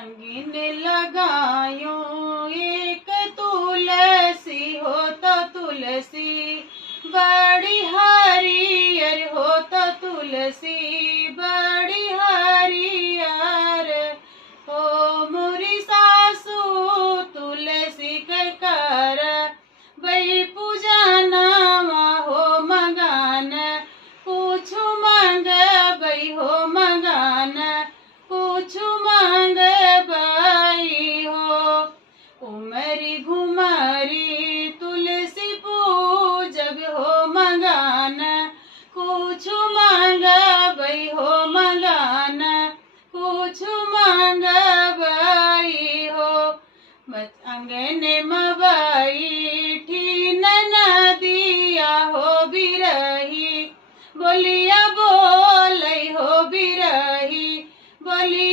अंगिन लगायो एक तुलसी हो तो तुलसी बड़ी हरियर हो तो तुलसी बड़ी हरियर हो मोरी सासू तुलसी के कर बई पूजनवा हो मगान पूछू मंग बई हो मगान पूछू